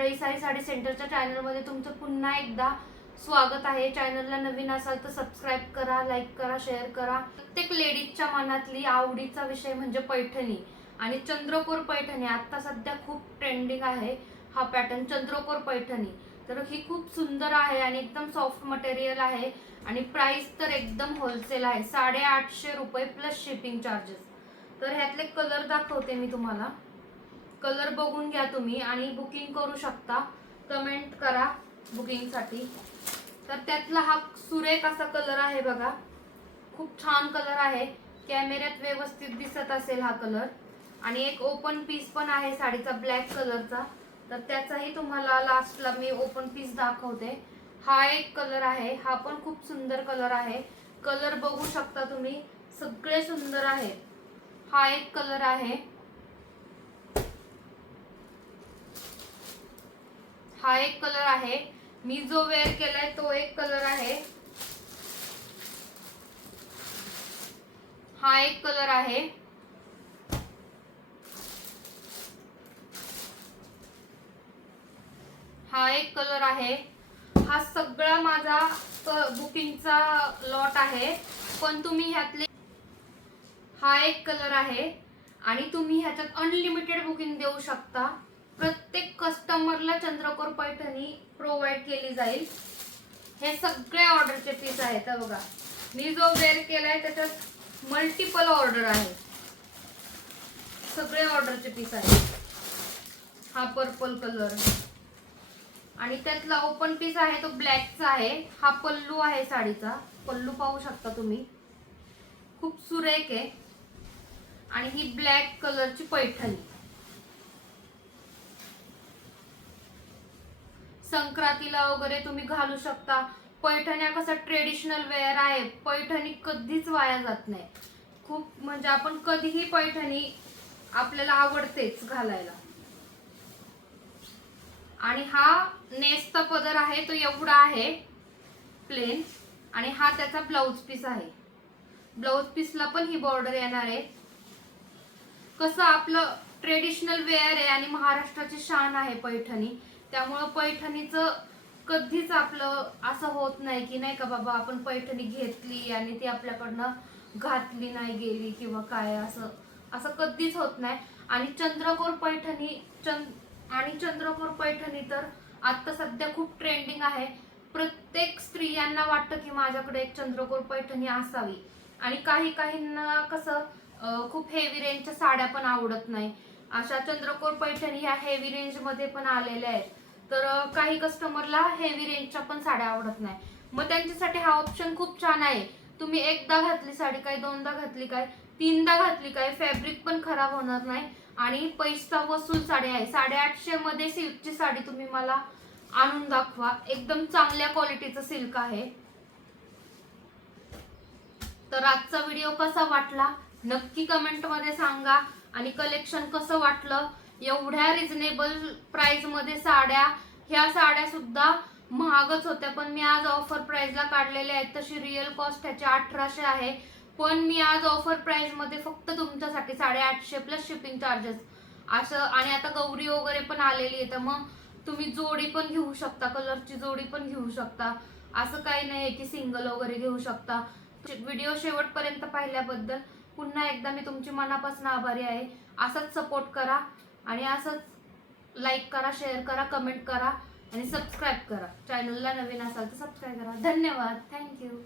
मंडळी साई साडी सेंटरच्या चॅनलमध्ये तुमचं पुन्हा एकदा स्वागत आहे. चॅनलला नवीन असाल तर सबस्क्राईब करा लाईक करा शेअर करा. प्रत्येक लेडीजच्या मनातली आवडीचा विषय म्हणजे पैठणी. आणि चंद्रकोर पैठणी आता सध्या खूप ट्रेंडिंग आहे हा पॅटर्न चंद्रकोर पैठणी. तर ही खूप सुंदर आहे आणि एकदम सॉफ्ट मटेरियल आहे. आणि प्राइस तर एकदम होलसेल आहे. साडेआठशे रुपये प्लस शिपिंग चार्जेस तर ह्यातले कलर दाखवते मी तुम्हाला. कलर बघून घ्या तुम्ही आणि बुकिंग करू शकता. कमेंट करा बुकिंगसाठी. तर त्यातला हा सुरेख असा कलर आहे बघा. खूप छान कलर आहे. कॅमेऱ्यात व्यवस्थित दिसत असेल हा कलर. आणि एक ओपन पीस पण आहे साडीचा ब्लॅक कलरचा. तर त्याचाही तुम्हाला लास्टला मी ओपन पीस दाखवते. हा एक कलर आहे. हा पण खूप सुंदर कलर आहे. कलर बघू शकता तुम्ही. सगळे सुंदर आहेत हा एक कलर आहे. हा एक कलर आहे. मी जो वेअर केलाय तो एक कलर आहे. हा एक कलर आहे. हा एक कलर आहे. हा सगळा माझा बुकिंगचा लॉट आहे. पण तुम्ही ह्यातले हा एक कलर आहे. आणि तुम्ही ह्याच्यात अनलिमिटेड बुकिंग देऊ शकता. प्रत्येक कस्टमरला चंद्रकोर पैठणी प्रोव्हाइड केली जाईल. हे सगळे ऑर्डरचे पीस आहेत बघा. मी जो वेअर केलाय त्याच्यात मल्टिपल ऑर्डर आहे सगळे ऑर्डरचे पीस आहेत. हा पर्पल कलर आणि त्यातला ओपन पीस आहे तो ब्लॅकचा आहे. हा पल्लू आहे साडीचा. पल्लू पाहू शकता तुम्ही. खूप सुरेख आहे. आणि ही ब्लॅक कलरची पैठणी. संक्रांतीला वगैरे तुम्ही घालू शकता. पैठण्या कसं ट्रेडिशनल वेअर आहे. पैठणी कधीच वाया जात नाही. खूप म्हणजे आपण कधीही पैठणी आपल्याला आवडतेच घालायला. आणि हा नेसचा पदर आहे तो एवढा आहे प्लेन आणि हा त्याचा ब्लाऊज पीस आहे. ब्लाऊज पीसला पण ही बॉर्डर येणार आहे. कसं आपलं ट्रेडिशनल वेअर आहे आणि महाराष्ट्राची शान आहे पैठणी. त्यामुळं पैठणीचं कधीच आपलं असं होत नाही की नाही का बाबा आपण पैठणी घेतली आणि ती आपल्याकडनं घातली नाही गेली किंवा काय असं असं कधीच होत नाही. आणि चंद्रकोर पैठणी चंद आणि चंद्रकोर पैठणी तर आत्ता सध्या खूप ट्रेंडिंग आहे. प्रत्येक स्त्रियांना वाटतं की माझ्याकडे एक चंद्रकोर पैठणी असावी. आणि काही काहींना कसं खूप हेवी रेंजच्या साड्या पण आवडत नाही. अशा चंद्रकोर पैठणी ह्या हेवी रेंजमध्ये पण आलेल्या आहेत. तर काही कस्टमरला हेवी रेंजच्या पण साड्या आवडत नाही. मग त्यांच्यासाठी हा ऑप्शन खूप छान आहे. तुम्ही एकदा घातली साडी काय दोनदा घातली काय तीनदा घातली काय फॅब्रिक पण खराब होणार नाही. आणि पैसा वसूल साडी आहे. साडेआठशे मध्ये सिल्कची साडी तुम्ही मला आणून दाखवा. एकदम चांगल्या क्वालिटीचं सिल्क आहे. तर आजचा व्हिडिओ कसा वाटला? नक्की कमेंटमध्ये सांगा. आणि कलेक्शन कसं वाटलं? एवढ्या रिझनेबल प्राइसमध्ये साड्या ह्या साड्या सुद्धा महागच होत्या. पण मी आज ऑफर प्राइसला काढलेल्या आहेत. तशी रिअल कॉस्ट ह्याची अठराशे आहे. पण मी आज ऑफर प्राइसमध्ये फक्त तुमच्यासाठी साडेआठशे प्लस शिपिंग चार्जेस असं आणि आता गौरी वगैरे पण आलेली आहे. तर मग तुम्ही जोडी पण घेऊ शकता. कलरची जोडी पण घेऊ शकता. असं काही नाही आहे की सिंगल वगैरे घेऊ शकता. व्हिडिओ शेवटपर्यंत पाहिल्याबद्दल पुन्हा एकदा मी तुमची मनापासून आभारी आहे. असाच सपोर्ट करा. आणि असंच लाईक करा शेअर करा कमेंट करा आणि सबस्क्राईब करा. चॅनलला नवीन असाल तर सबस्क्राईब करा. धन्यवाद. थँक्यू